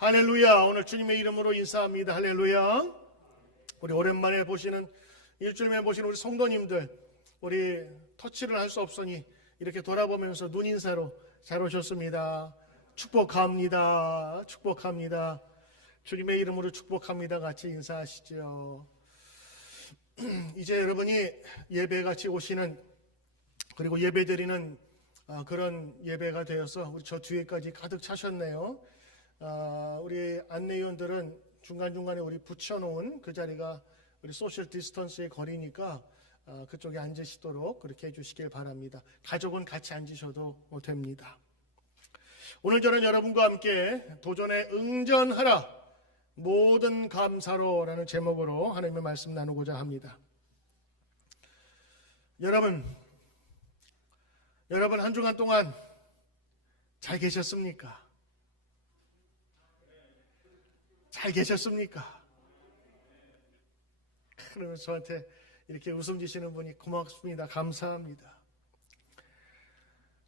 할렐루야. 오늘 주님의 이름으로 인사합니다. 할렐루야. 우리 오랜만에 보시는, 일주일만에 보시는 우리 성도님들, 우리 터치를 할 수 없으니 이렇게 돌아보면서 눈인사로 잘 오셨습니다. 축복합니다. 축복합니다. 주님의 이름으로 축복합니다. 같이 인사하시죠. 이제 여러분이 예배같이 오시는, 그리고 예배드리는 그런 예배가 되어서 우리 저 뒤에까지 가득 차셨네요. 우리 안내위원들은 중간중간에 우리 붙여놓은 그 자리가 우리 소셜 디스턴스의 거리니까 그쪽에 앉으시도록 그렇게 해주시길 바랍니다. 가족은 같이 앉으셔도 됩니다. 오늘 저는 여러분과 함께 도전에 응전하라 모든 감사로라는 제목으로 하나님의 말씀 나누고자 합니다. 여러분 한 주간 동안 잘 계셨습니까? 잘 계셨습니까? 그러면서 저한테 이렇게 웃음 지시는 분이 고맙습니다. 감사합니다.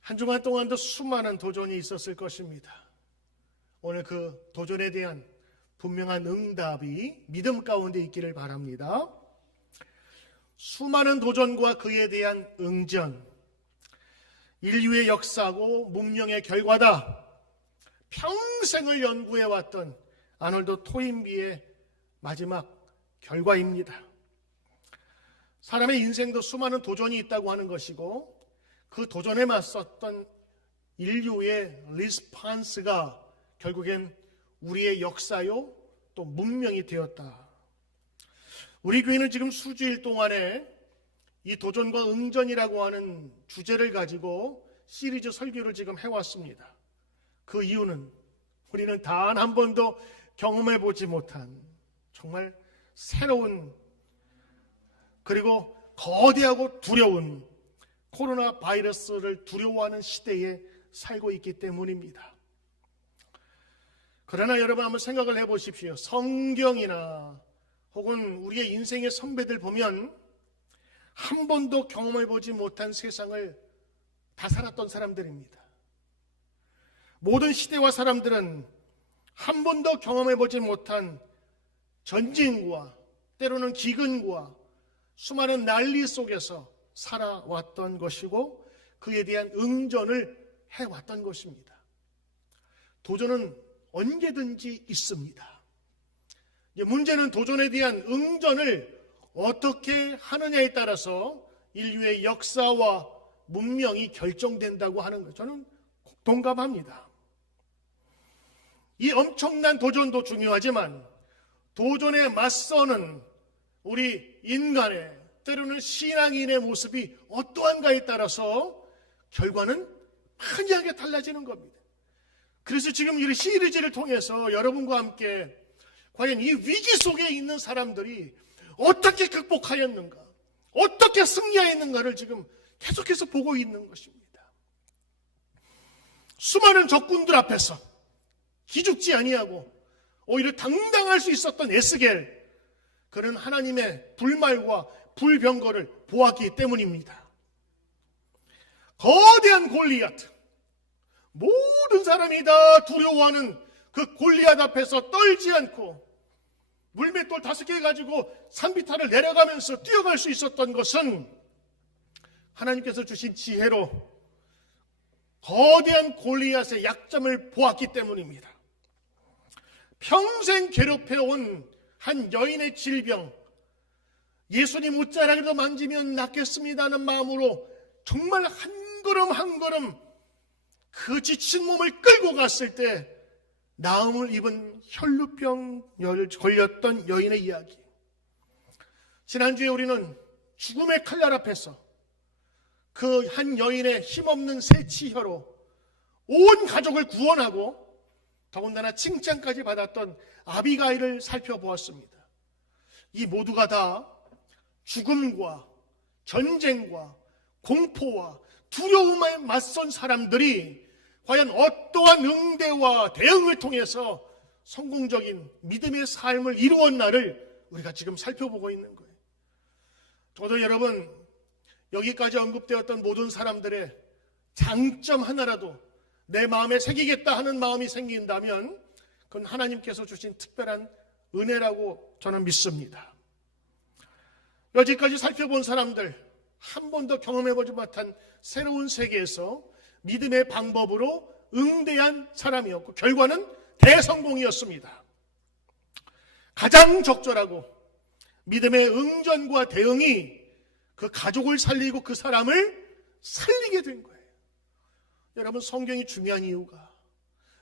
한 주간 동안도 수많은 도전이 있었을 것입니다. 오늘 그 도전에 대한 분명한 응답이 믿음 가운데 있기를 바랍니다. 수많은 도전과 그에 대한 응전, 인류의 역사고 문명의 결과다. 평생을 연구해왔던 아놀드 토인비의 마지막 결과입니다. 사람의 인생도 수많은 도전이 있다고 하는 것이고, 그 도전에 맞섰던 인류의 리스판스가 결국엔 우리의 역사요 또 문명이 되었다. 우리 교회는 지금 수주일 동안에 이 도전과 응전이라고 하는 주제를 가지고 시리즈 설교를 지금 해왔습니다. 그 이유는 우리는 단 한 번도 경험해보지 못한 정말 새로운, 그리고 거대하고 두려운 코로나 바이러스를 두려워하는 시대에 살고 있기 때문입니다. 그러나 여러분 한번 생각을 해보십시오. 성경이나 혹은 우리의 인생의 선배들 보면 한 번도 경험해보지 못한 세상을 다 살았던 사람들입니다. 모든 시대와 사람들은 한 번도 경험해보지 못한 전쟁과 때로는 기근과 수많은 난리 속에서 살아왔던 것이고, 그에 대한 응전을 해왔던 것입니다. 도전은 언제든지 있습니다. 문제는 도전에 대한 응전을 어떻게 하느냐에 따라서 인류의 역사와 문명이 결정된다고 하는 것, 저는 동감합니다. 이 엄청난 도전도 중요하지만 도전에 맞서는 우리 인간의, 때로는 신앙인의 모습이 어떠한가에 따라서 결과는 환하게 달라지는 겁니다. 그래서 지금 이 시리즈를 통해서 여러분과 함께 과연 이 위기 속에 있는 사람들이 어떻게 극복하였는가, 어떻게 승리하였는가를 지금 계속해서 보고 있는 것입니다. 수많은 적군들 앞에서 기죽지 아니하고 오히려 당당할 수 있었던 에스겔, 그는 하나님의 불말과 불병거를 보았기 때문입니다. 거대한 골리앗, 모든 사람이 다 두려워하는 그 골리앗 앞에서 떨지 않고 물맷돌 5개 가지고 산비탈을 내려가면서 뛰어갈 수 있었던 것은 하나님께서 주신 지혜로 거대한 골리앗의 약점을 보았기 때문입니다. 평생 괴롭혀온 한 여인의 질병, 예수님 옷자락이라도 만지면 낫겠습니다 하는 마음으로 정말 한 걸음 한 걸음 그 지친 몸을 끌고 갔을 때 나음을 입은 혈루병 걸렸던 여인의 이야기. 지난주에 우리는 죽음의 칼날 앞에서 그 한 여인의 힘없는 새치혀로 온 가족을 구원하고 더군다나 칭찬까지 받았던 아비가일을 살펴보았습니다. 이 모두가 다 죽음과 전쟁과 공포와 두려움에 맞선 사람들이 과연 어떠한 응대와 대응을 통해서 성공적인 믿음의 삶을 이루었나를 우리가 지금 살펴보고 있는 거예요. 저도 여러분, 여기까지 언급되었던 모든 사람들의 장점 하나라도 내 마음에 새기겠다 하는 마음이 생긴다면 그건 하나님께서 주신 특별한 은혜라고 저는 믿습니다. 여지까지 살펴본 사람들, 한 번도 경험해보지 못한 새로운 세계에서 믿음의 방법으로 응대한 사람이었고 결과는 대성공이었습니다. 가장 적절하고 믿음의 응전과 대응이 그 가족을 살리고 그 사람을 살리게 된 거예요. 여러분, 성경이 중요한 이유가,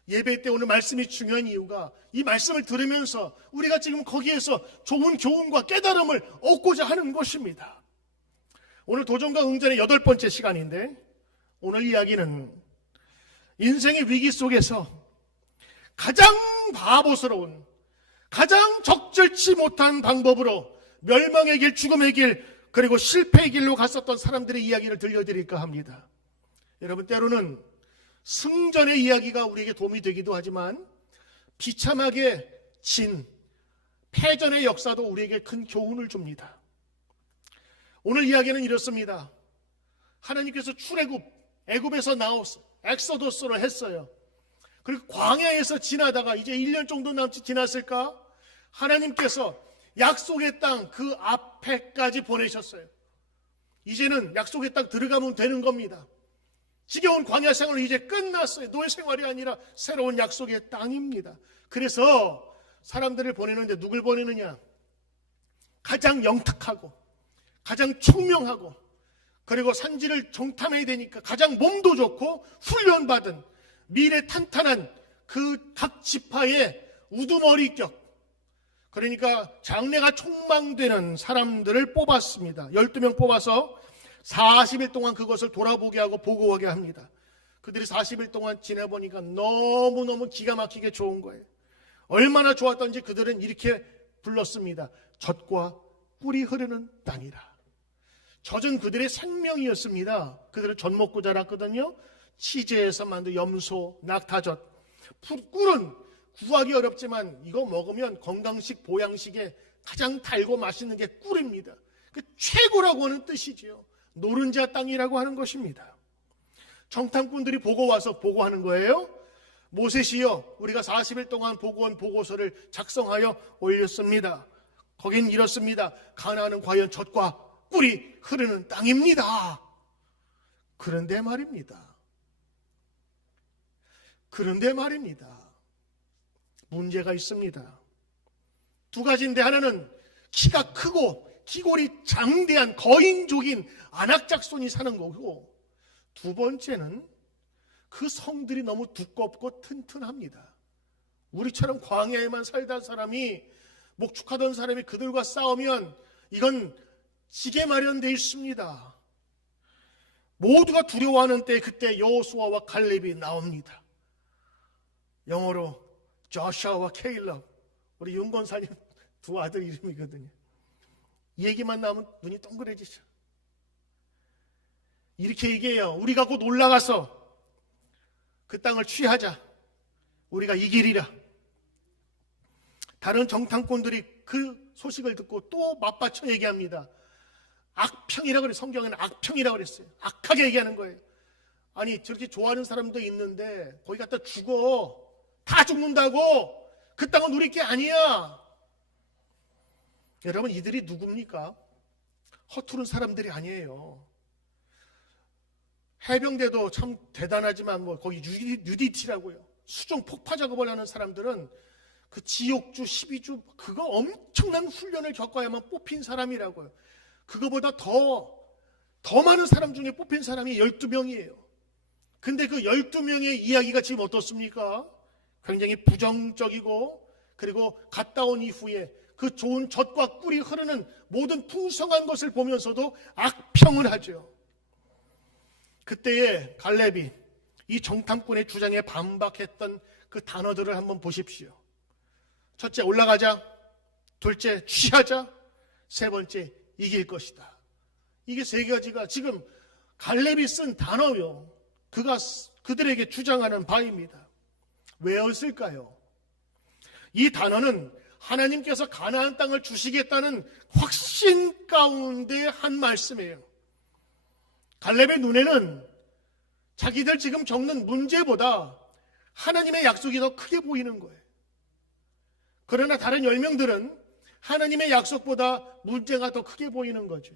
예배 때 오늘 말씀이 중요한 이유가 이 말씀을 들으면서 우리가 지금 거기에서 좋은 교훈과 깨달음을 얻고자 하는 것입니다. 오늘 도전과 응전의 8번째 시간인데, 오늘 이야기는 인생의 위기 속에서 가장 바보스러운, 가장 적절치 못한 방법으로 멸망의 길, 죽음의 길, 그리고 실패의 길로 갔었던 사람들의 이야기를 들려드릴까 합니다. 여러분, 때로는 승전의 이야기가 우리에게 도움이 되기도 하지만 비참하게 진 패전의 역사도 우리에게 큰 교훈을 줍니다. 오늘 이야기는 이렇습니다. 하나님께서 출애굽, 애굽에서 나와서 엑소더스를 했어요. 그리고 광야에서 지나다가 이제 1년 정도 남짓 지났을까? 하나님께서 약속의 땅 그 앞에까지 보내셨어요. 이제는 약속의 땅 들어가면 되는 겁니다. 지겨운 광야 생활은 이제 끝났어요. 노예 생활이 아니라 새로운 약속의 땅입니다. 그래서 사람들을 보내는데 누굴 보내느냐? 가장 영특하고 가장 총명하고 그리고 산지를 정탐해야 되니까 가장 몸도 좋고 훈련받은 미래 탄탄한 그 각 지파의 우두머리격, 그러니까 장래가 촉망되는 사람들을 뽑았습니다. 12명 뽑아서 40일 동안 그것을 돌아보게 하고 보고하게 합니다. 그들이 40일 동안 지내보니까 너무너무 기가 막히게 좋은 거예요. 얼마나 좋았던지 그들은 이렇게 불렀습니다. 젖과 꿀이 흐르는 땅이라. 젖은 그들의 생명이었습니다. 그들은 젖 먹고 자랐거든요. 치즈에서 만든 염소, 낙타젖. 꿀은 구하기 어렵지만 이거 먹으면 건강식, 보양식에 가장 달고 맛있는 게 꿀입니다. 그 최고라고 하는 뜻이지요. 노른자 땅이라고 하는 것입니다. 정탐꾼들이 보고 와서 보고하는 거예요. 모세시여, 우리가 40일 동안 보고한 보고서를 작성하여 올렸습니다. 거긴 이렇습니다. 가나안은 과연 젖과 꿀이 흐르는 땅입니다. 그런데 말입니다. 문제가 있습니다. 두 가지인데, 하나는 키가 크고 기골이 장대한 거인족인 안악작손이 사는 거고, 두 번째는 그 성들이 너무 두껍고 튼튼합니다. 우리처럼 광야에만 살던 사람이, 목축하던 사람이 그들과 싸우면 이건 지게 마련되어 있습니다. 모두가 두려워하는 때 그때 여호수아와 갈렙이 나옵니다. 영어로 조슈아와 케일럽, 우리 윤건사님 두 아들 이름이거든요. 이 얘기만 나오면 눈이 동그래지죠. 이렇게 얘기해요. 우리가 곧 올라가서 그 땅을 취하자. 우리가 이기리라. 다른 정탐꾼들이 그 소식을 듣고 또 맞받쳐 얘기합니다. 악평이라고 그래요. 성경에는 악평이라고 그랬어요. 악하게 얘기하는 거예요. 아니, 저렇게 좋아하는 사람도 있는데 거기 갔다 죽어. 다 죽는다고. 그 땅은 우리 게 아니야. 여러분, 이들이 누굽니까? 허투른 사람들이 아니에요. 해병대도 참 대단하지만 거기 UDT라고요. 수중 폭파 작업을 하는 사람들은 그 지옥주, 12주 그거 엄청난 훈련을 겪어야만 뽑힌 사람이라고요. 그거보다 더 많은 사람 중에 뽑힌 사람이 12명이에요. 근데 그 12명의 이야기가 지금 어떻습니까? 굉장히 부정적이고, 그리고 갔다 온 이후에 그 좋은 젖과 꿀이 흐르는 모든 풍성한 것을 보면서도 악평을 하죠. 그때의 갈렙이 이 정탐꾼의 주장에 반박했던 그 단어들을 한번 보십시오. 첫째, 올라가자. 둘째, 취하자. 세 번째, 이길 것이다. 이게 세 가지가 지금 갈렙이 쓴 단어요. 그들에게 주장하는 바입니다. 왜였을까요? 이 단어는 하나님께서 가나안 땅을 주시겠다는 확신 가운데 한 말씀이에요. 갈렙의 눈에는 자기들 지금 겪는 문제보다 하나님의 약속이 더 크게 보이는 거예요. 그러나 다른 10명들은 하나님의 약속보다 문제가 더 크게 보이는 거죠.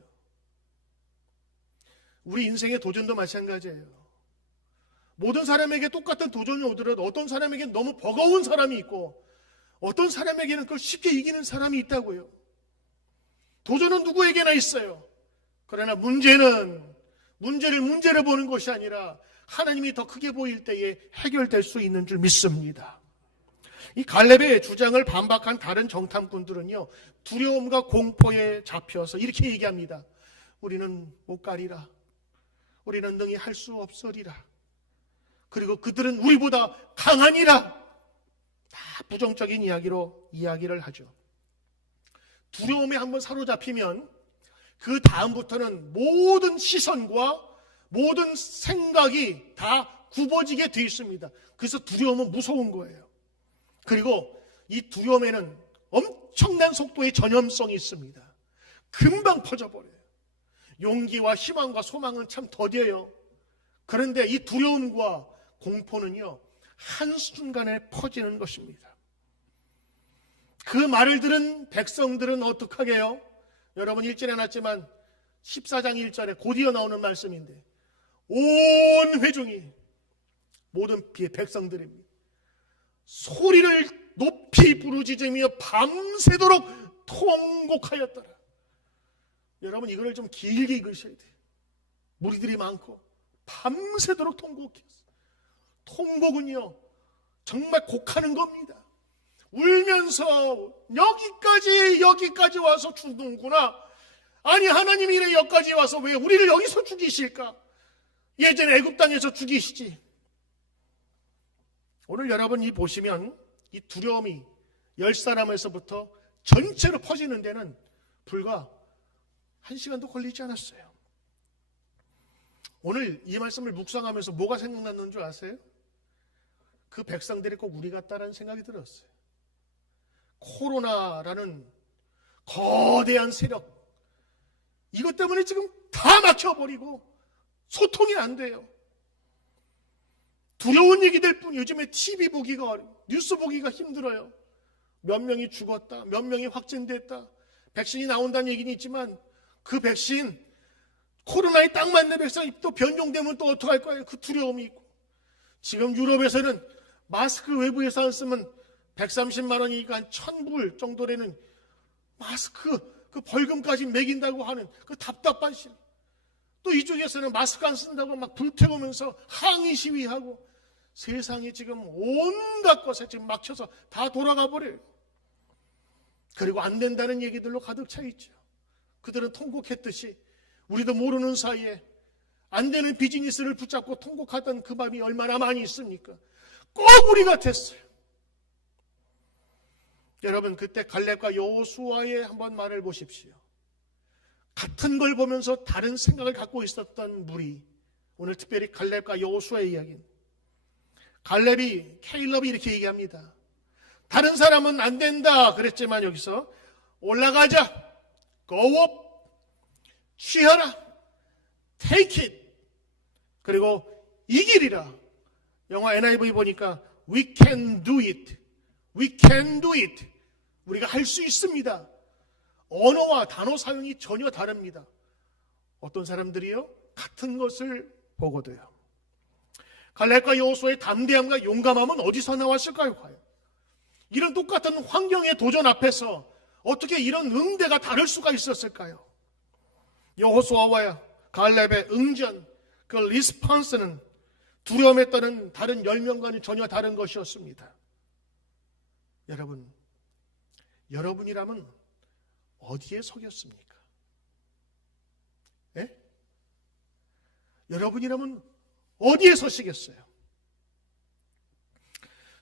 우리 인생의 도전도 마찬가지예요. 모든 사람에게 똑같은 도전이 오더라도 어떤 사람에게는 너무 버거운 사람이 있고 어떤 사람에게는 그걸 쉽게 이기는 사람이 있다고요. 도전은 누구에게나 있어요. 그러나 문제를 보는 것이 아니라 하나님이 더 크게 보일 때에 해결될 수 있는 줄 믿습니다. 이 갈렙의 주장을 반박한 다른 정탐꾼들은요, 두려움과 공포에 잡혀서 이렇게 얘기합니다. 우리는 못 가리라. 우리는 능히 할 수 없으리라. 그리고 그들은 우리보다 강하니라. 다 부정적인 이야기를 하죠. 두려움에 한번 사로잡히면 그 다음부터는 모든 시선과 모든 생각이 다 굽어지게 돼 있습니다. 그래서 두려움은 무서운 거예요. 그리고 이 두려움에는 엄청난 속도의 전염성이 있습니다. 금방 퍼져버려요. 용기와 희망과 소망은 참 더뎌요. 그런데 이 두려움과 공포는요, 한순간에 퍼지는 것입니다. 그 말을 들은 백성들은 어떻게 해요? 여러분 1절에 해놨지만 14장 1절에 곧이어 나오는 말씀인데, 온 회중이, 모든 백성들입니다. 소리를 높이 부르짖으며 밤새도록 통곡하였더라. 여러분 이거를 좀 길게 읽으셔야 돼요. 무리들이 많고 밤새도록 통곡했어요. 통곡은요 정말 곡하는 겁니다. 울면서 여기까지 와서 죽는구나. 아니 하나님이 이래 여기까지 와서 왜 우리를 여기서 죽이실까? 예전에 애굽 땅에서 죽이시지. 오늘 여러분이 보시면 이 두려움이 10사람에서부터 전체로 퍼지는 데는 불과 1시간도 걸리지 않았어요. 오늘 이 말씀을 묵상하면서 뭐가 생각났는 줄 아세요? 그 백성들이 꼭 우리 같다라는 생각이 들었어요. 코로나라는 거대한 세력, 이것 때문에 지금 다 막혀버리고 소통이 안 돼요. 두려운 얘기될 뿐. 요즘에 TV 보기가 어려워. 뉴스 보기가 힘들어요. 몇 명이 죽었다, 몇 명이 확진됐다, 백신이 나온다는 얘기는 있지만 그 백신, 코로나에 딱 맞는 백신이 또 변종되면 또 어떡할 거예요? 그 두려움이 있고. 지금 유럽에서는 마스크 외부에서 안 쓰면 130만 원이니까 한 1000불 정도라는 마스크 그 벌금까지 매긴다고 하는 그 답답한 실. 또 이쪽에서는 마스크 안 쓴다고 막 불태우면서 항의 시위하고, 세상이 지금 온갖 것에 지금 막혀서 다 돌아가 버려요. 그리고 안 된다는 얘기들로 가득 차 있죠. 그들은 통곡했듯이 우리도 모르는 사이에 안 되는 비즈니스를 붙잡고 통곡하던 그 밤이 얼마나 많이 있습니까? 꼭 우리 같았어요. 여러분 그때 갈렙과 여호수아의 한번 말을 보십시오. 같은 걸 보면서 다른 생각을 갖고 있었던 무리, 오늘 특별히 갈렙과 여호수아의 이야기입니다. 케일럽이 이렇게 얘기합니다. 다른 사람은 안 된다 그랬지만 여기서 올라가자, go up, 취하라, take it, 그리고 이기리라. 영화 NIV 보니까 we can do it, we can do it, 우리가 할 수 있습니다. 언어와 단어 사용이 전혀 다릅니다. 어떤 사람들이요? 같은 것을 보거든요. 갈렙과 여호수아의 담대함과 용감함은 어디서 나왔을까요? 과연 이런 똑같은 환경의 도전 앞에서 어떻게 이런 응대가 다를 수가 있었을까요? 여호수아와 갈렙의 응전, 그 리스폰스는 두려움에 따른 다른 10명과는 전혀 다른 것이었습니다. 여러분이라면 어디에 서겠습니까? 예? 여러분이라면 어디에 서시겠어요?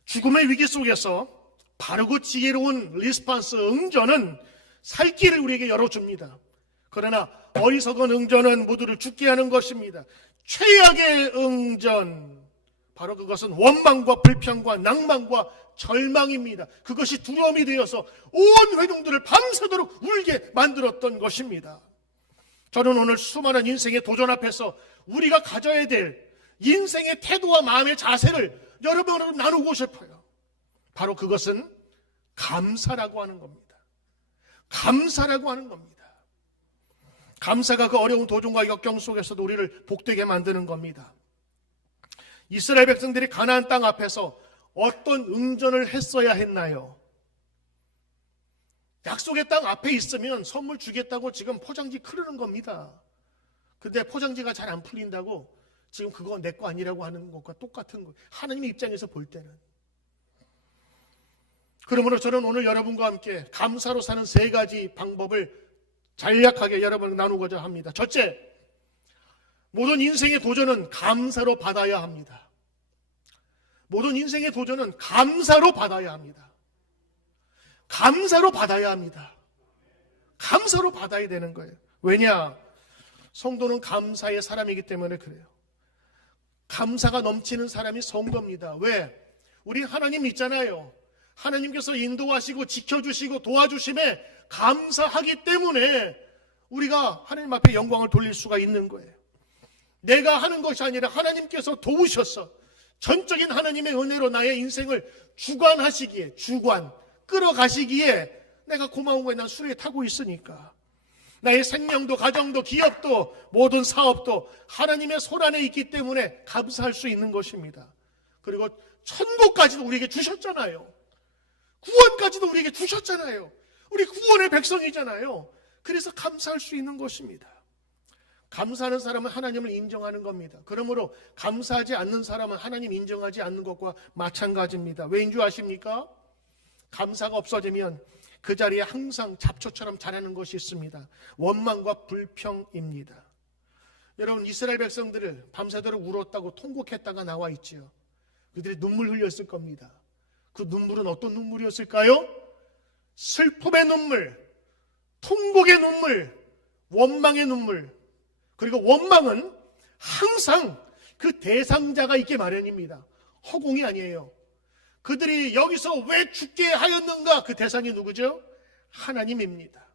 죽음의 위기 속에서 바르고 지혜로운 리스폰스, 응전은 살 길을 우리에게 열어줍니다. 그러나 어리석은 응전은 모두를 죽게 하는 것입니다. 최악의 응전, 바로 그것은 원망과 불평과 낭만과 절망입니다. 그것이 두려움이 되어서 온 회중들을 밤새도록 울게 만들었던 것입니다. 저는 오늘 수많은 인생의 도전 앞에서 우리가 가져야 될 인생의 태도와 마음의 자세를 여러분으로 나누고 싶어요. 바로 그것은 감사라고 하는 겁니다. 감사라고 하는 겁니다. 감사가 그 어려운 도전과 역경 속에서도 우리를 복되게 만드는 겁니다. 이스라엘 백성들이 가나안 땅 앞에서 어떤 응전을 했어야 했나요? 약속의 땅 앞에 있으면 선물 주겠다고 지금 포장지 크르는 겁니다. 근데 포장지가 잘 안 풀린다고 지금 그거 내 거 아니라고 하는 것과 똑같은 거예요. 하나님의 입장에서 볼 때는. 그러므로 저는 오늘 여러분과 함께 감사로 사는 3가지 방법을 간략하게 여러분과 나누고자 합니다. 첫째, 모든 인생의 도전은 감사로 받아야 합니다. 모든 인생의 도전은 감사로 받아야 합니다. 감사로 받아야 합니다. 감사로 받아야 되는 거예요. 왜냐? 성도는 감사의 사람이기 때문에 그래요. 감사가 넘치는 사람이 성도입니다. 왜? 우리 하나님 있잖아요. 하나님께서 인도하시고 지켜주시고 도와주심에 감사하기 때문에 우리가 하나님 앞에 영광을 돌릴 수가 있는 거예요. 내가 하는 것이 아니라 하나님께서 도우셔서 전적인 하나님의 은혜로 나의 인생을 주관하시기에, 끌어가시기에 내가 고마운 거에 난 수레에 타고 있으니까. 나의 생명도 가정도 기업도 모든 사업도 하나님의 손 안에 있기 때문에 감사할 수 있는 것입니다. 그리고 천국까지도 우리에게 주셨잖아요. 구원까지도 우리에게 주셨잖아요. 우리 구원의 백성이잖아요. 그래서 감사할 수 있는 것입니다. 감사하는 사람은 하나님을 인정하는 겁니다. 그러므로 감사하지 않는 사람은 하나님 인정하지 않는 것과 마찬가지입니다. 왜인 줄 아십니까? 감사가 없어지면 그 자리에 항상 잡초처럼 자라는 것이 있습니다. 원망과 불평입니다. 여러분, 이스라엘 백성들을 밤새도록 울었다고 통곡했다가 나와 있지요. 그들이 눈물 흘렸을 겁니다. 그 눈물은 어떤 눈물이었을까요? 슬픔의 눈물, 통곡의 눈물, 원망의 눈물. 그리고 원망은 항상 그 대상자가 있게 마련입니다. 허공이 아니에요. 그들이 여기서 왜 죽게 하였는가? 그 대상이 누구죠? 하나님입니다.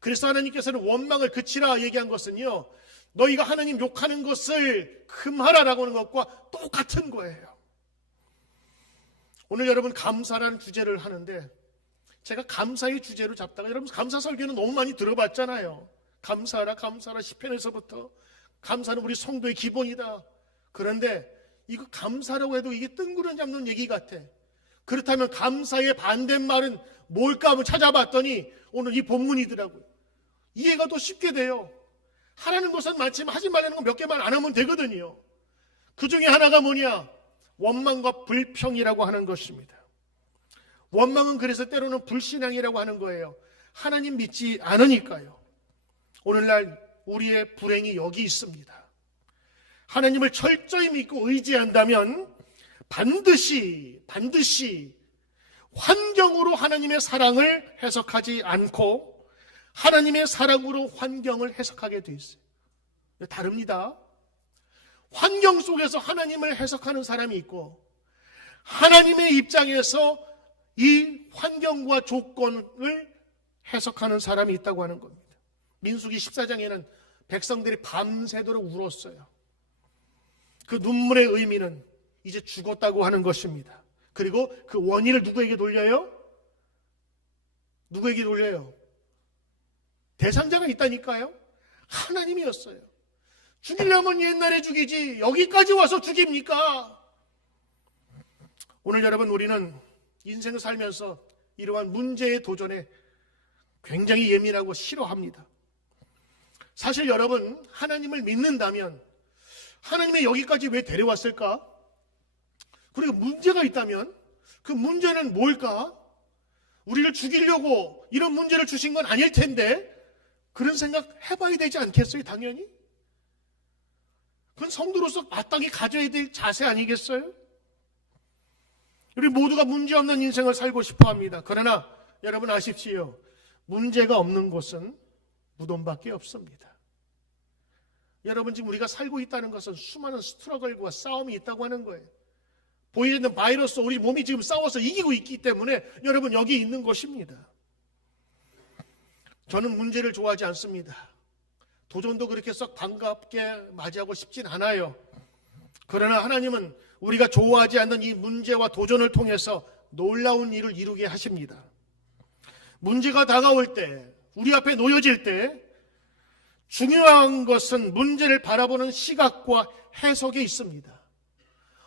그래서 하나님께서는 원망을 그치라 얘기한 것은요, 너희가 하나님 욕하는 것을 금하라라고 하는 것과 똑같은 거예요. 오늘 여러분 감사라는 주제를 하는데, 제가 감사의 주제로 잡다가, 여러분 감사 설교는 너무 많이 들어봤잖아요. 감사하라 감사하라 시편에서부터. 감사는 우리 성도의 기본이다. 그런데 이거 감사라고 해도 이게 뜬구름 잡는 얘기 같아. 그렇다면 감사의 반대말은 뭘까 한번 찾아봤더니 오늘 이 본문이더라고요. 이해가 더 쉽게 돼요. 하라는 것은 많지만 하지 말라는 건 몇 개만 안 하면 되거든요. 그 중에 하나가 뭐냐? 원망과 불평이라고 하는 것입니다. 원망은 그래서 때로는 불신앙이라고 하는 거예요. 하나님 믿지 않으니까요. 오늘날 우리의 불행이 여기 있습니다. 하나님을 철저히 믿고 의지한다면 반드시 환경으로 하나님의 사랑을 해석하지 않고 하나님의 사랑으로 환경을 해석하게 돼 있어요. 다릅니다. 환경 속에서 하나님을 해석하는 사람이 있고 하나님의 입장에서 이 환경과 조건을 해석하는 사람이 있다고 하는 겁니다. 민수기 14장에는 백성들이 밤새도록 울었어요. 그 눈물의 의미는 이제 죽었다고 하는 것입니다. 그리고 그 원인을 누구에게 돌려요? 누구에게 돌려요? 대상자가 있다니까요. 하나님이었어요. 죽이려면 옛날에 죽이지 여기까지 와서 죽입니까? 오늘 여러분, 우리는 인생을 살면서 이러한 문제의 도전에 굉장히 예민하고 싫어합니다. 사실 여러분, 하나님을 믿는다면 하나님이 여기까지 왜 데려왔을까? 그리고 문제가 있다면 그 문제는 뭘까? 우리를 죽이려고 이런 문제를 주신 건 아닐 텐데 그런 생각 해봐야 되지 않겠어요? 당연히. 그건 성도로서 마땅히 가져야 될 자세 아니겠어요? 우리 모두가 문제없는 인생을 살고 싶어 합니다. 그러나 여러분 아십시오. 문제가 없는 곳은 무덤밖에 없습니다. 여러분, 지금 우리가 살고 있다는 것은 수많은 스트러글과 싸움이 있다고 하는 거예요. 보이는 바이러스, 우리 몸이 지금 싸워서 이기고 있기 때문에 여러분 여기 있는 것입니다. 저는 문제를 좋아하지 않습니다. 도전도 그렇게 썩 반갑게 맞이하고 싶진 않아요. 그러나 하나님은 우리가 좋아하지 않는 이 문제와 도전을 통해서 놀라운 일을 이루게 하십니다. 문제가 다가올 때, 우리 앞에 놓여질 때 중요한 것은 문제를 바라보는 시각과 해석에 있습니다.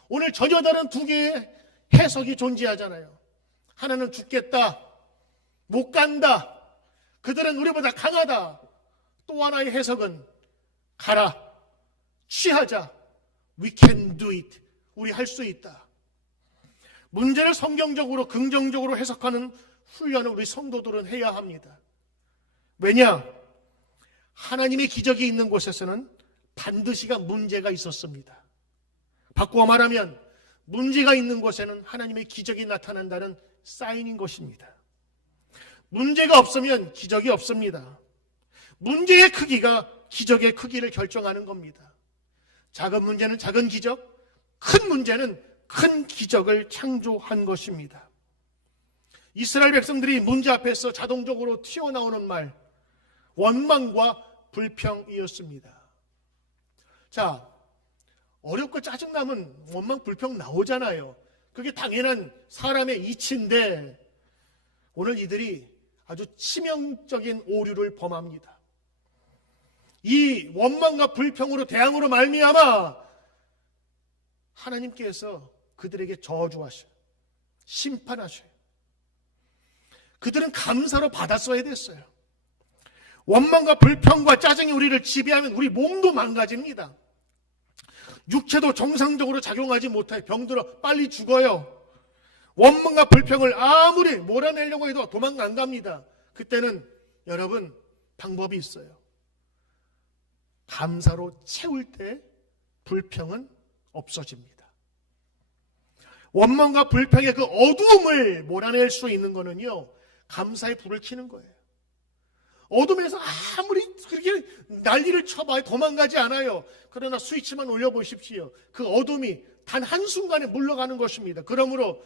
오늘 전혀 다른 두 개의 해석이 존재하잖아요. 하나는 죽겠다, 못 간다, 그들은 우리보다 강하다. 또 하나의 해석은 가라, 취하자, we can do it, 우리 할 수 있다. 문제를 성경적으로 긍정적으로 해석하는 훈련을 우리 성도들은 해야 합니다. 왜냐? 하나님의 기적이 있는 곳에서는 반드시가 문제가 있었습니다. 바꾸어 말하면 문제가 있는 곳에는 하나님의 기적이 나타난다는 사인인 것입니다. 문제가 없으면 기적이 없습니다. 문제의 크기가 기적의 크기를 결정하는 겁니다. 작은 문제는 작은 기적, 큰 문제는 큰 기적을 창조한 것입니다. 이스라엘 백성들이 문제 앞에서 자동적으로 튀어나오는 말, 원망과 불평이었습니다. 자, 어렵고 짜증나면 원망, 불평 나오잖아요. 그게 당연한 사람의 이치인데 오늘 이들이 아주 치명적인 오류를 범합니다. 이 원망과 불평으로 대항으로 말미암아 하나님께서 그들에게 저주하셔요. 심판하셔요. 그들은 감사로 받았어야 됐어요. 원망과 불평과 짜증이 우리를 지배하면 우리 몸도 망가집니다. 육체도 정상적으로 작용하지 못해 병들어 빨리 죽어요. 원망과 불평을 아무리 몰아내려고 해도 도망 안 갑니다. 그때는 여러분 방법이 있어요. 감사로 채울 때 불평은 없어집니다. 원망과 불평의 그 어두움을 몰아낼 수 있는 거는요, 감사의 불을 켜는 거예요. 어둠에서 아무리 그렇게 난리를 쳐봐야 도망가지 않아요. 그러나 스위치만 올려보십시오. 그 어둠이 단 한순간에 물러가는 것입니다. 그러므로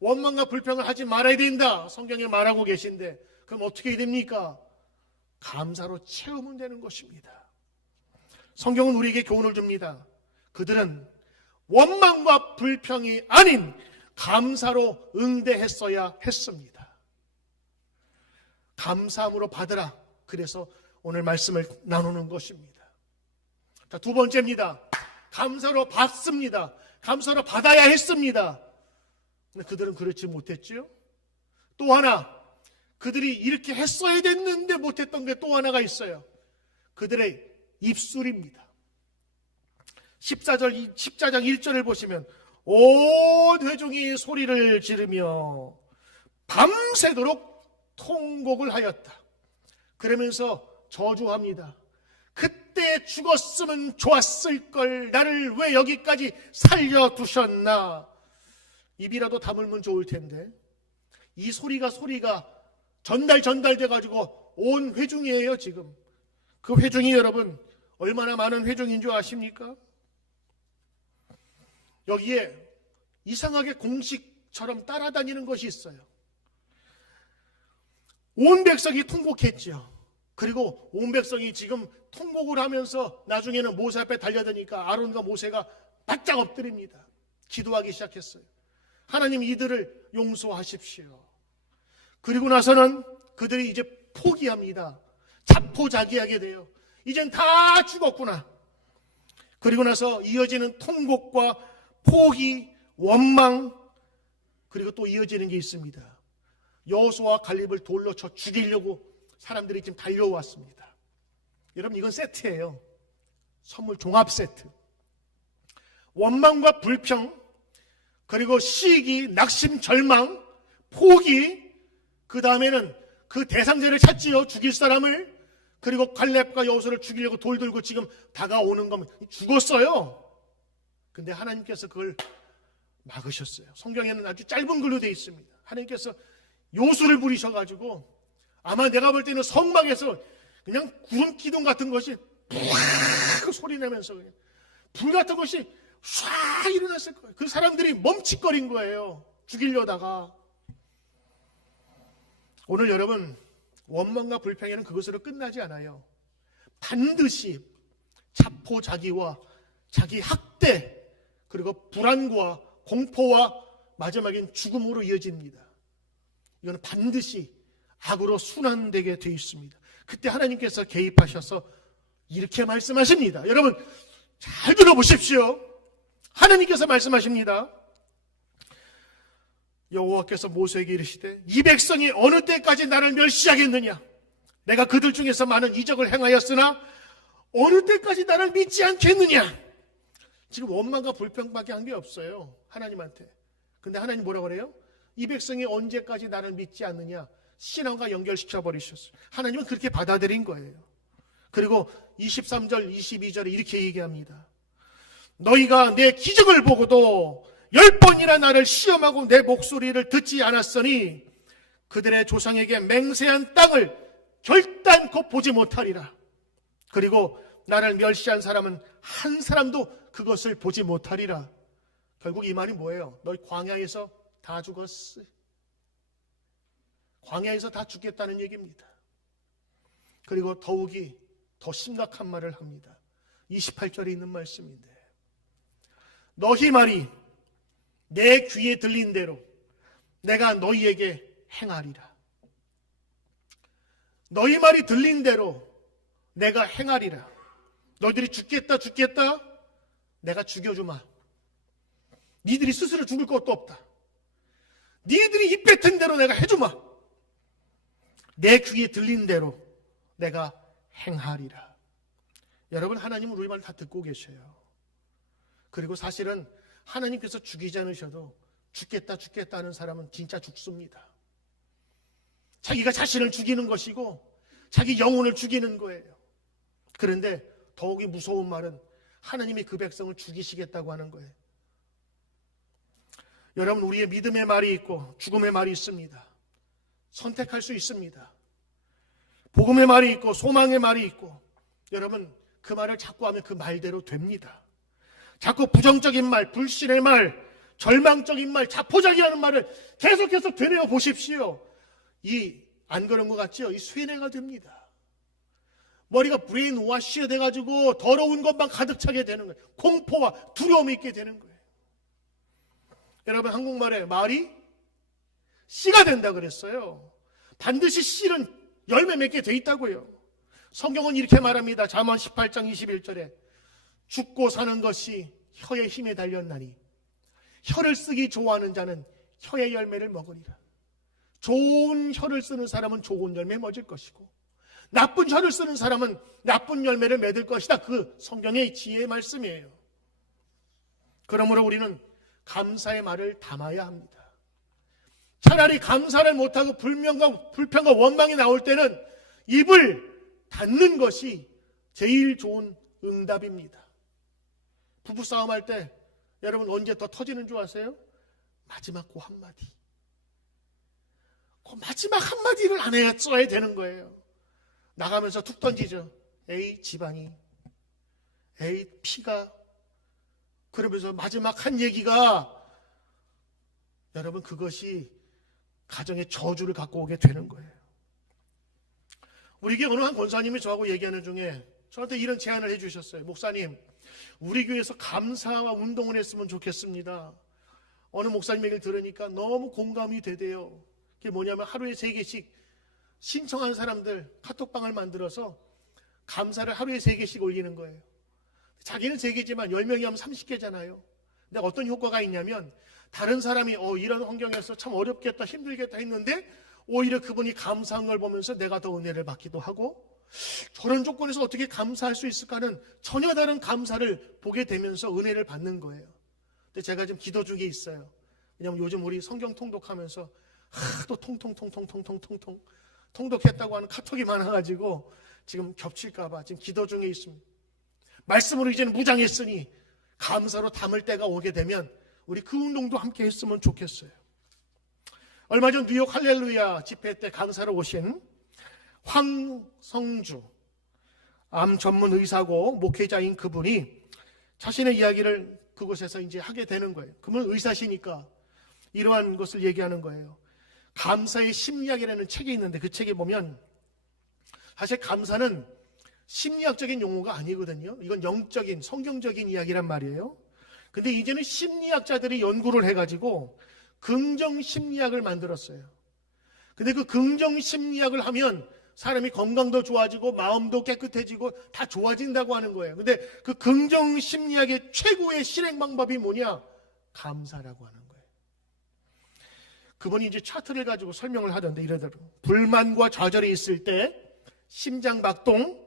원망과 불평을 하지 말아야 된다, 성경에 말하고 계신데 그럼 어떻게 됩니까? 감사로 채우면 되는 것입니다. 성경은 우리에게 교훈을 줍니다. 그들은 원망과 불평이 아닌 감사로 응대했어야 했습니다. 감사함으로 받으라. 그래서 오늘 말씀을 나누는 것입니다. 자, 두 번째입니다. 감사로 받습니다. 감사로 받아야 했습니다. 근데 그들은 그렇지 못했죠. 또 하나, 그들이 이렇게 했어야 됐는데 못했던 게 또 하나가 있어요. 그들의 입술입니다. 14장 1절을 보시면 온 회중이 소리를 지르며 밤새도록 통곡을 하였다. 그러면서 저주합니다. 그때 죽었으면 좋았을 걸, 나를 왜 여기까지 살려두셨나. 입이라도 다물면 좋을 텐데 이 소리가 전달돼 가지고 온 회중이에요. 지금 그 회중이 여러분 얼마나 많은 회중인 줄 아십니까? 여기에 이상하게 공식처럼 따라다니는 것이 있어요. 온 백성이 통곡했죠. 그리고 온 백성이 지금 통곡을 하면서 나중에는 모세 앞에 달려드니까 아론과 모세가 바짝 엎드립니다. 기도하기 시작했어요. 하나님, 이들을 용서하십시오. 그리고 나서는 그들이 이제 포기합니다. 자포자기하게 돼요. 이젠 다 죽었구나. 그리고 나서 이어지는 통곡과 포기, 원망, 그리고 또 이어지는 게 있습니다. 여호수아와 갈렙을 돌로 쳐 죽이려고 사람들이 지금 달려왔습니다. 여러분, 이건 세트예요. 선물 종합 세트. 원망과 불평, 그리고 시기, 낙심, 절망, 포기, 그 다음에는 그 대상자를 찾지요. 죽일 사람을. 그리고 갈렙과 여호수아를 죽이려고 돌 들고 지금 다가오는 거면 죽었어요. 근데 하나님께서 그걸 막으셨어요. 성경에는 아주 짧은 글로 되어 있습니다. 하나님께서 요술을 부리셔가지고 아마 내가 볼 때는 성막에서 그냥 구름 기둥 같은 것이 푸악 소리 내면서 그냥 불 같은 것이 唰 일어났을 거예요. 그 사람들이 멈칫거린 거예요. 죽이려다가. 오늘 여러분, 원망과 불평에는 그것으로 끝나지 않아요. 반드시 자포자기와 자기 학대, 그리고 불안과 공포와 마지막엔 죽음으로 이어집니다. 이거는 반드시 악으로 순환되게 되어 있습니다. 그때 하나님께서 개입하셔서 이렇게 말씀하십니다. 여러분 잘 들어보십시오. 하나님께서 말씀하십니다. 여호와께서 모세에게 이르시되 이 백성이 어느 때까지 나를 멸시하겠느냐? 내가 그들 중에서 많은 이적을 행하였으나 어느 때까지 나를 믿지 않겠느냐? 지금 원망과 불평밖에 한 게 없어요, 하나님한테. 근데 하나님 뭐라고 그래요? 이 백성이 언제까지 나를 믿지 않느냐? 신앙과 연결시켜 버리셨어요. 하나님은 그렇게 받아들인 거예요. 그리고 23절 22절에 이렇게 얘기합니다. 너희가 내 기적을 보고도 10번이나 나를 시험하고 내 목소리를 듣지 않았으니 그들의 조상에게 맹세한 땅을 결단코 보지 못하리라. 그리고 나를 멸시한 사람은 한 사람도 그것을 보지 못하리라. 결국 이 말이 뭐예요? 너희 광야에서 다 죽었어. 광야에서 다 죽겠다는 얘기입니다. 그리고 더욱이 더 심각한 말을 합니다. 28절에 있는 말씀인데 너희 말이 내 귀에 들린 대로 내가 너희에게 행하리라. 너희 말이 들린 대로 내가 행하리라. 너희들이 죽겠다 내가 죽여주마. 니들이 스스로 죽을 것도 없다. 니들이 입 뱉은 대로 내가 해주마. 내 귀에 들린 대로 내가 행하리라. 여러분 하나님은 우리 말 다 듣고 계셔요. 그리고 사실은 하나님께서 죽이지 않으셔도 죽겠다 하는 사람은 진짜 죽습니다. 자기가 자신을 죽이는 것이고 자기 영혼을 죽이는 거예요. 그런데 더욱이 무서운 말은 하나님이 그 백성을 죽이시겠다고 하는 거예요. 여러분 우리의 믿음의 말이 있고 죽음의 말이 있습니다. 선택할 수 있습니다. 복음의 말이 있고 소망의 말이 있고 여러분 그 말을 자꾸 하면 그 말대로 됩니다. 자꾸 부정적인 말, 불신의 말, 절망적인 말, 자포자기하는 말을 계속해서 되뇌어 보십시오. 안 그런 것 같죠? 이 쇠뇌가 됩니다. 머리가 브레인 와시가 돼가지고 더러운 것만 가득 차게 되는 거예요. 공포와 두려움이 있게 되는 거예요. 여러분 한국말에 말이 씨가 된다 그랬어요. 반드시 씨는 열매 맺게 돼 있다고요. 성경은 이렇게 말합니다. 잠언 18장 21절에 죽고 사는 것이 혀의 힘에 달렸나니 혀를 쓰기 좋아하는 자는 혀의 열매를 먹으리라. 좋은 혀를 쓰는 사람은 좋은 열매 맺을 것이고 나쁜 혀를 쓰는 사람은 나쁜 열매를 맺을 것이다. 그 성경의 지혜의 말씀이에요. 그러므로 우리는 감사의 말을 담아야 합니다. 차라리 감사를 못하고 불평과 원망이 나올 때는 입을 닫는 것이 제일 좋은 응답입니다. 부부싸움 할 때 여러분 언제 더 터지는 줄 아세요? 마지막 그 한마디. 그 마지막 한마디를 안 해야 써야 되는 거예요. 나가면서 툭 던지죠. 에이 집안이, 에이 피가. 그러면서 마지막 한 얘기가 여러분 그것이 가정의 저주를 갖고 오게 되는 거예요. 우리 교회 어느 한 권사님이 저하고 얘기하는 중에 저한테 이런 제안을 해주셨어요. 목사님, 우리 교회에서 감사와 운동을 했으면 좋겠습니다. 어느 목사님 얘기를 들으니까 너무 공감이 되대요. 그게 뭐냐면 하루에 3개씩 신청한 사람들 카톡방을 만들어서 감사를 하루에 3개씩 올리는 거예요. 자기는 3개지만 10명이 하면 30개잖아요. 근데 어떤 효과가 있냐면 다른 사람이 이런 환경에서 참 어렵겠다 힘들겠다 했는데 오히려 그분이 감사한 걸 보면서 내가 더 은혜를 받기도 하고 저런 조건에서 어떻게 감사할 수 있을까는 전혀 다른 감사를 보게 되면서 은혜를 받는 거예요. 근데 제가 지금 기도 중에 있어요. 왜냐하면 요즘 우리 성경 통독하면서 하도 통독했다고 하는 카톡이 많아가지고 지금 겹칠까봐 지금 기도 중에 있습니다. 말씀으로 이제는 무장했으니 감사로 담을 때가 오게 되면 우리 그 운동도 함께 했으면 좋겠어요. 얼마 전 뉴욕 할렐루야 집회 때 강사로 오신 황성주 암 전문 의사고 목회자인 그분이 자신의 이야기를 그곳에서 이제 하게 되는 거예요. 그분은 의사시니까 이러한 것을 얘기하는 거예요. 감사의 심리학이라는 책이 있는데 그 책에 보면 사실 감사는 심리학적인 용어가 아니거든요. 이건 영적인 성경적인 이야기란 말이에요. 근데 이제는 심리학자들이 연구를 해가지고 긍정 심리학을 만들었어요. 근데 그 긍정 심리학을 하면 사람이 건강도 좋아지고 마음도 깨끗해지고 다 좋아진다고 하는 거예요. 근데 그 긍정 심리학의 최고의 실행 방법이 뭐냐? 감사라고 하는 거예요. 그분이 이제 차트를 가지고 설명을 하던데 이러더라고요. 불만과 좌절이 있을 때 심장박동,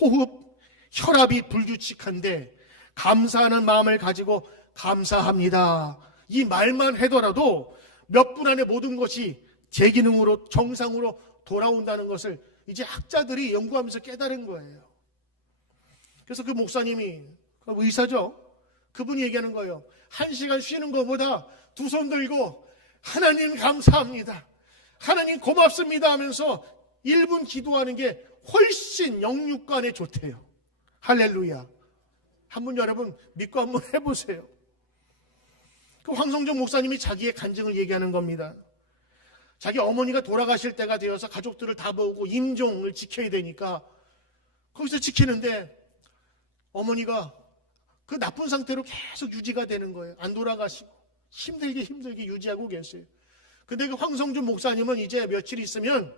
호흡, 혈압이 불규칙한데 감사하는 마음을 가지고 감사합니다. 이 말만 하더라도 몇 분 안에 모든 것이 제 기능으로 정상으로 돌아온다는 것을 이제 학자들이 연구하면서 깨달은 거예요. 그래서 그 목사님이 의사죠. 그분이 얘기하는 거예요. 1시간 쉬는 것보다 두 손 들고 하나님 감사합니다, 하나님 고맙습니다 하면서 1분 기도하는 게 훨씬 영육간에 좋대요. 할렐루야. 한번 여러분 믿고 한번 해보세요. 그 황성종 목사님이 자기의 간증을 얘기하는 겁니다. 자기 어머니가 돌아가실 때가 되어서 가족들을 다 보고 임종을 지켜야 되니까 거기서 지키는데 어머니가 그 나쁜 상태로 계속 유지가 되는 거예요. 안 돌아가시고 힘들게 유지하고 계세요. 근데 그 황성준 목사님은 이제 며칠 있으면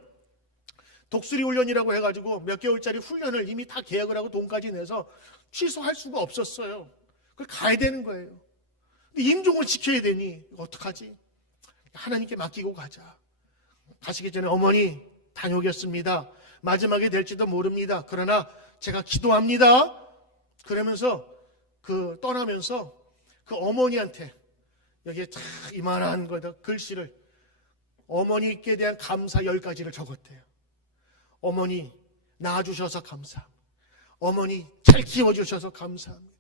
독수리 훈련이라고 해가지고 몇 개월짜리 훈련을 이미 다 계약을 하고 돈까지 내서 취소할 수가 없었어요. 그걸 가야 되는 거예요. 근데 임종을 지켜야 되니 어떡하지? 하나님께 맡기고 가자. 가시기 전에 어머니 다녀오겠습니다. 마지막에 될지도 모릅니다. 그러나 제가 기도합니다. 그러면서 떠나면서 그 어머니한테 여기에 참 이만한 거다 글씨를 어머니께 대한 감사 10가지를 적었대요. 어머니 낳아주셔서 감사합니다. 어머니 잘 키워주셔서 감사합니다.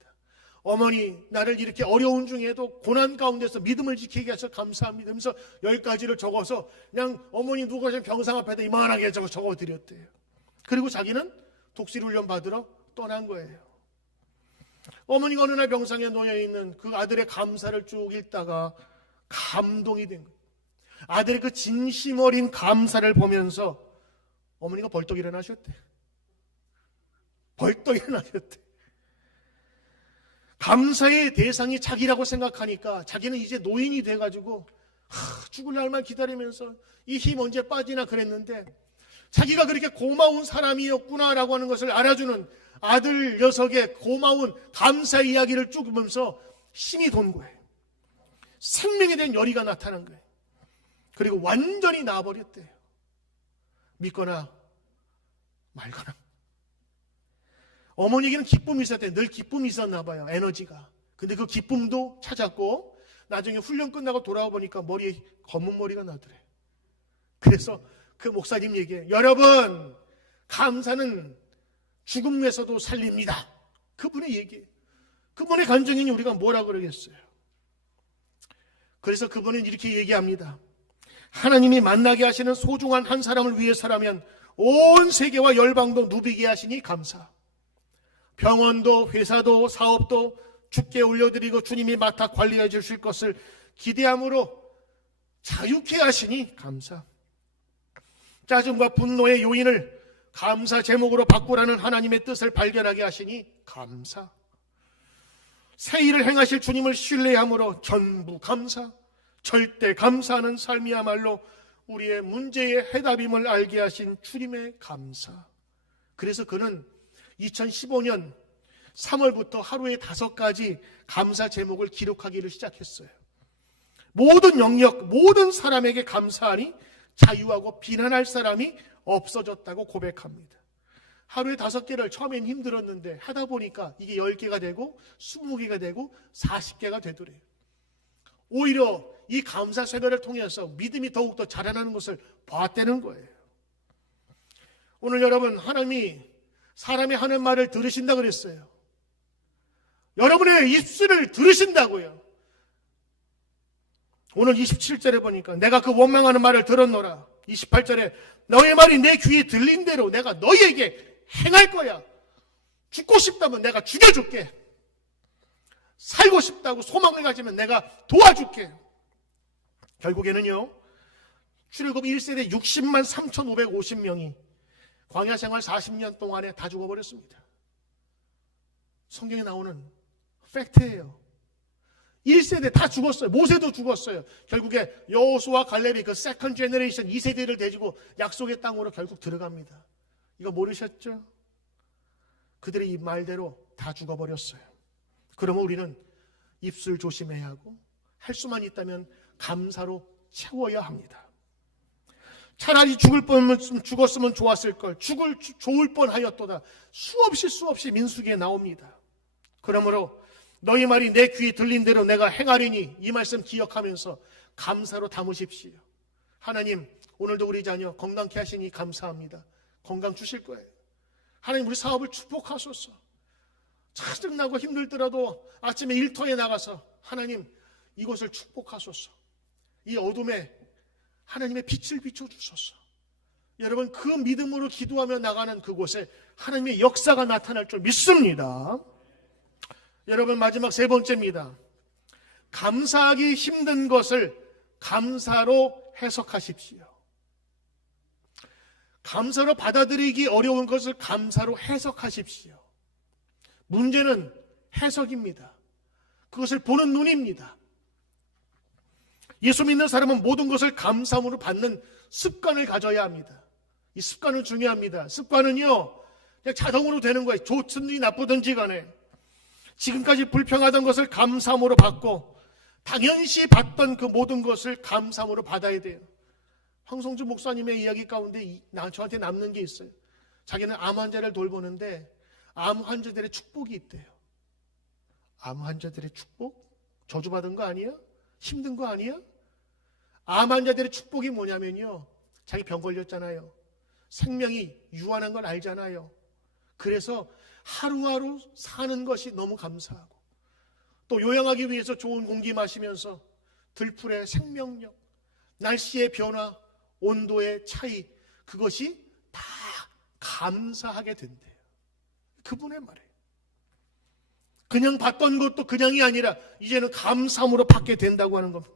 어머니 나를 이렇게 어려운 중에도 고난 가운데서 믿음을 지키게 해서 감사합니다 하면서 10가지를 적어서 그냥 어머니 누구 하시면 병상 앞에다 이만하게 적어드렸대요. 그리고 자기는 독수리 훈련 받으러 떠난 거예요. 어머니가 어느 날 병상에 놓여있는 그 아들의 감사를 쭉 읽다가 감동이 된 거예요. 아들의 그 진심 어린 감사를 보면서 어머니가 벌떡 일어나셨대. 벌떡 일어나셨대. 감사의 대상이 자기라고 생각하니까 자기는 이제 노인이 돼가지고 죽을 날만 기다리면서 이 힘 언제 빠지나 그랬는데 자기가 그렇게 고마운 사람이었구나라고 하는 것을 알아주는 아들 녀석의 고마운 감사 이야기를 쭉 보면서 힘이 돈 거예요. 생명에 대한 열의가 나타난 거예요. 그리고 완전히 나아버렸대요. 믿거나 말거나. 어머니에게는 기쁨이 있었대. 늘 기쁨이 있었나 봐요. 에너지가. 근데 그 기쁨도 찾았고 나중에 훈련 끝나고 돌아와 보니까 머리에 검은 머리가 나더래. 그래서 그 목사님 얘기해. 여러분 감사는 죽음에서도 살립니다. 그분의 얘기예요. 그분의 간증이니 우리가 뭐라 그러겠어요. 그래서 그분은 이렇게 얘기합니다. 하나님이 만나게 하시는 소중한 한 사람을 위해서라면 온 세계와 열방도 누비게 하시니 감사. 병원도 회사도 사업도 주께 올려드리고 주님이 맡아 관리해 주실 것을 기대함으로 자유케 하시니 감사. 짜증과 분노의 요인을 감사 제목으로 바꾸라는 하나님의 뜻을 발견하게 하시니 감사. 새 일을 행하실 주님을 신뢰함으로 전부 감사. 절대 감사하는 삶이야말로 우리의 문제의 해답임을 알게 하신 주님의 감사. 그래서 그는 2015년 3월부터 하루에 5가지 감사 제목을 기록하기를 시작했어요. 모든 영역, 모든 사람에게 감사하니 자유하고 비난할 사람이 없어졌다고 고백합니다. 하루에 5개를 처음엔 힘들었는데 하다 보니까 이게 10개가 되고 20개가 되고 40개가 되더래요. 오히려 이 감사 생활을 통해서 믿음이 더욱더 자라나는 것을 봤다는 거예요. 오늘 여러분 하나님이 사람이 하는 말을 들으신다 그랬어요. 여러분의 입술을 들으신다고요. 오늘 27절에 보니까 내가 그 원망하는 말을 들었노라. 28절에 너의 말이 내 귀에 들린 대로 내가 너희에게 행할 거야. 죽고 싶다면 내가 죽여줄게. 살고 싶다고 소망을 가지면 내가 도와줄게. 결국에는요, 출애굽 1세대 60만 3,550명이 광야 생활 40년 동안에 다 죽어버렸습니다. 성경에 나오는 팩트예요. 1세대 다 죽었어요. 모세도 죽었어요. 결국에 여호수아 갈렙이 그 세컨 제너레이션 2세대를 데리고 약속의 땅으로 결국 들어갑니다. 이거 모르셨죠? 그들의 이 말대로 다 죽어버렸어요. 그러면 우리는 입술 조심해야 하고 할 수만 있다면 감사로 채워야 합니다. 차라리 죽을 뻔했으면 죽었으면 좋았을 걸. 좋을 뻔하였도다. 수없이 민수기에 나옵니다. 그러므로 너희 말이 내 귀에 들린 대로 내가 행하리니 이 말씀 기억하면서 감사로 담으십시오. 하나님, 오늘도 우리 자녀 건강케 하시니 감사합니다. 건강 주실 거예요. 하나님, 우리 사업을 축복하소서. 짜증나고 힘들더라도 아침에 일터에 나가서 하나님, 이곳을 축복하소서. 이 어둠에 하나님의 빛을 비춰주소서. 여러분, 그 믿음으로 기도하며 나가는 그곳에 하나님의 역사가 나타날 줄 믿습니다. 여러분, 마지막 세 번째입니다. 감사하기 힘든 것을 감사로 해석하십시오. 감사로 받아들이기 어려운 것을 감사로 해석하십시오. 문제는 해석입니다. 그것을 보는 눈입니다. 예수 믿는 사람은 모든 것을 감사함으로 받는 습관을 가져야 합니다. 이 습관은 중요합니다. 습관은요, 그냥 자동으로 되는 거예요. 좋든지 나쁘든지 간에. 지금까지 불평하던 것을 감사함으로 받고 당연시 받던 그 모든 것을 감사함으로 받아야 돼요. 황성주 목사님의 이야기 가운데 저한테 남는 게 있어요. 자기는 암 환자를 돌보는데 암 환자들의 축복이 있대요. 암 환자들의 축복? 저주받은 거 아니야? 힘든 거 아니야? 암 환자들의 축복이 뭐냐면요, 자기 병 걸렸잖아요. 생명이 유한한 걸 알잖아요. 그래서 하루하루 사는 것이 너무 감사하고, 또 요양하기 위해서 좋은 공기 마시면서 들풀의 생명력, 날씨의 변화, 온도의 차이, 그것이 다 감사하게 된대요. 그분의 말이에요. 그냥 받던 것도 그냥이 아니라 이제는 감사함으로 받게 된다고 하는 겁니다.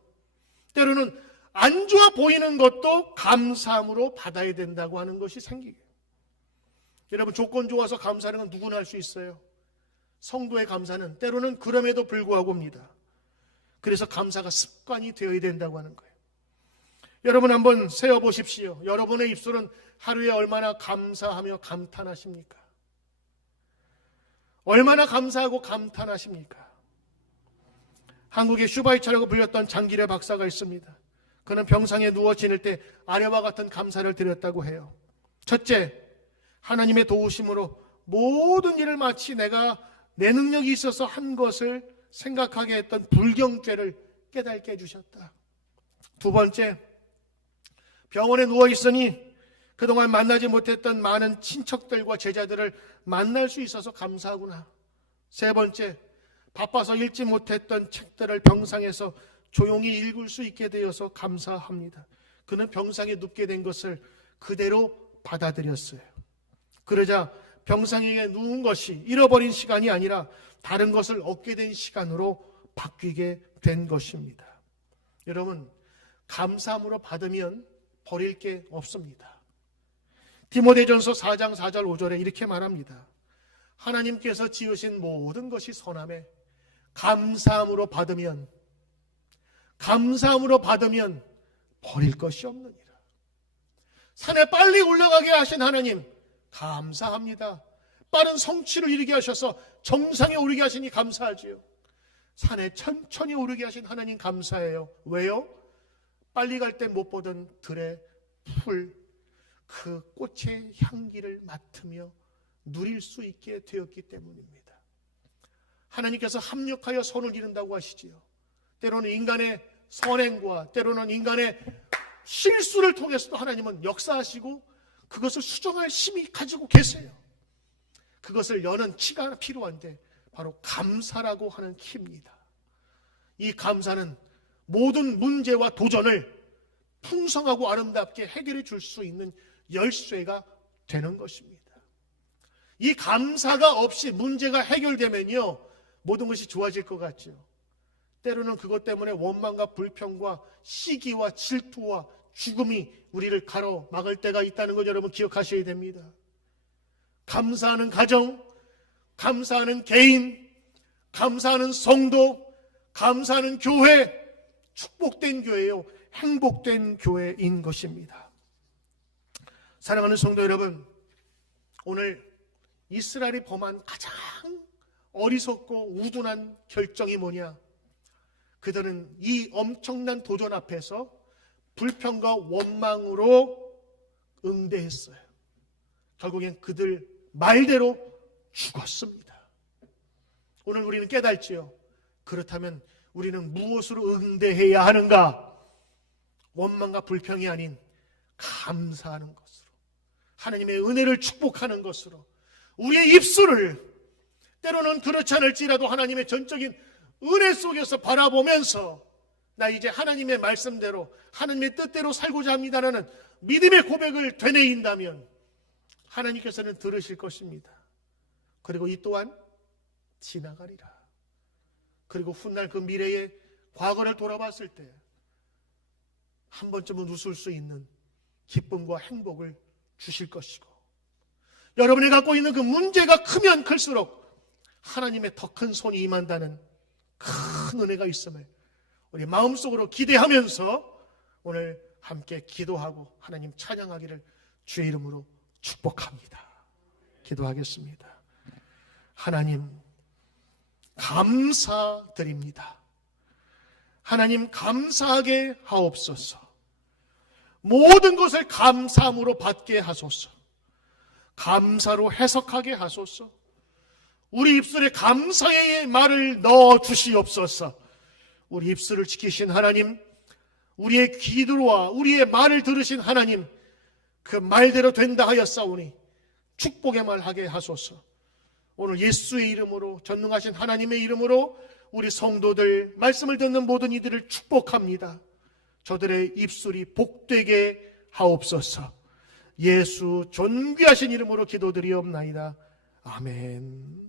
때로는 안 좋아 보이는 것도 감사함으로 받아야 된다고 하는 것이 생기게. 여러분, 조건 좋아서 감사하는 건 누구나 할 수 있어요. 성도의 감사는 때로는 그럼에도 불구하고입니다. 그래서 감사가 습관이 되어야 된다고 하는 거예요. 여러분, 한번 세어보십시오. 여러분의 입술은 하루에 얼마나 감사하며 감탄하십니까? 얼마나 감사하고 감탄하십니까? 한국의 슈바이처라고 불렸던 장기래 박사가 있습니다. 그는 병상에 누워 지낼 때 아래와 같은 감사를 드렸다고 해요. 첫째, 하나님의 도우심으로 모든 일을 마치 내가 내 능력이 있어서 한 것을 생각하게 했던 불경죄를 깨닫게 해주셨다. 두 번째, 병원에 누워있으니 그동안 만나지 못했던 많은 친척들과 제자들을 만날 수 있어서 감사하구나. 세 번째, 바빠서 읽지 못했던 책들을 병상에서 조용히 읽을 수 있게 되어서 감사합니다. 그는 병상에 눕게 된 것을 그대로 받아들였어요. 그러자 병상에 누운 것이 잃어버린 시간이 아니라 다른 것을 얻게 된 시간으로 바뀌게 된 것입니다. 여러분, 감사함으로 받으면 버릴 게 없습니다. 디모데전서 4장 4절 5절에 이렇게 말합니다. 하나님께서 지으신 모든 것이 선함에 감사함으로 받으면 버릴 것이 없느니라. 산에 빨리 올라가게 하신 하나님 감사합니다. 빠른 성취를 이루게 하셔서 정상에 오르게 하시니 감사하지요. 산에 천천히 오르게 하신 하나님 감사해요. 왜요? 빨리 갈 때 못 보던 들의 풀, 그 꽃의 향기를 맡으며 누릴 수 있게 되었기 때문입니다. 하나님께서 합력하여 선을 이룬다고 하시지요. 때로는 인간의 선행과 때로는 인간의 실수를 통해서도 하나님은 역사하시고 그것을 수정할 힘이 가지고 계세요. 그것을 여는 키가 필요한데 바로 감사라고 하는 키입니다. 이 감사는 모든 문제와 도전을 풍성하고 아름답게 해결해 줄 수 있는 열쇠가 되는 것입니다. 이 감사가 없이 문제가 해결되면요, 모든 것이 좋아질 것 같죠. 때로는 그것 때문에 원망과 불평과 시기와 질투와 죽음이 우리를 가로막을 때가 있다는 것 여러분 기억하셔야 됩니다. 감사하는 가정, 감사하는 개인, 감사하는 성도, 감사하는 교회, 축복된 교회요, 행복된 교회인 것입니다. 사랑하는 성도 여러분, 오늘 이스라엘이 범한 가장 어리석고 우둔한 결정이 뭐냐? 그들은 이 엄청난 도전 앞에서 불평과 원망으로 응대했어요. 결국엔 그들 말대로 죽었습니다. 오늘 우리는 깨달지요. 그렇다면 우리는 무엇으로 응대해야 하는가? 원망과 불평이 아닌 감사하는 것으로, 하나님의 은혜를 축복하는 것으로, 우리의 입술을 때로는 그렇지 않을지라도 하나님의 전적인 은혜 속에서 바라보면서 나 이제 하나님의 말씀대로 하나님의 뜻대로 살고자 합니다라는 믿음의 고백을 되뇌인다면 하나님께서는 들으실 것입니다. 그리고 이 또한 지나가리라. 그리고 훗날 그 미래의 과거를 돌아봤을 때 한 번쯤은 웃을 수 있는 기쁨과 행복을 주실 것이고, 여러분이 갖고 있는 그 문제가 크면 클수록 하나님의 더 큰 손이 임한다는 큰 은혜가 있음을 우리 마음속으로 기대하면서 오늘 함께 기도하고 하나님 찬양하기를 주의 이름으로 축복합니다. 기도하겠습니다. 하나님 감사드립니다. 하나님 감사하게 하옵소서. 모든 것을 감사함으로 받게 하소서. 감사로 해석하게 하소서. 우리 입술에 감사의 말을 넣어 주시옵소서. 우리 입술을 지키신 하나님, 우리의 기도와 우리의 말을 들으신 하나님, 그 말대로 된다 하였사오니 축복의 말 하게 하소서. 오늘 예수의 이름으로, 전능하신 하나님의 이름으로 우리 성도들, 말씀을 듣는 모든 이들을 축복합니다. 저들의 입술이 복되게 하옵소서. 예수 존귀하신 이름으로 기도드리옵나이다. 아멘.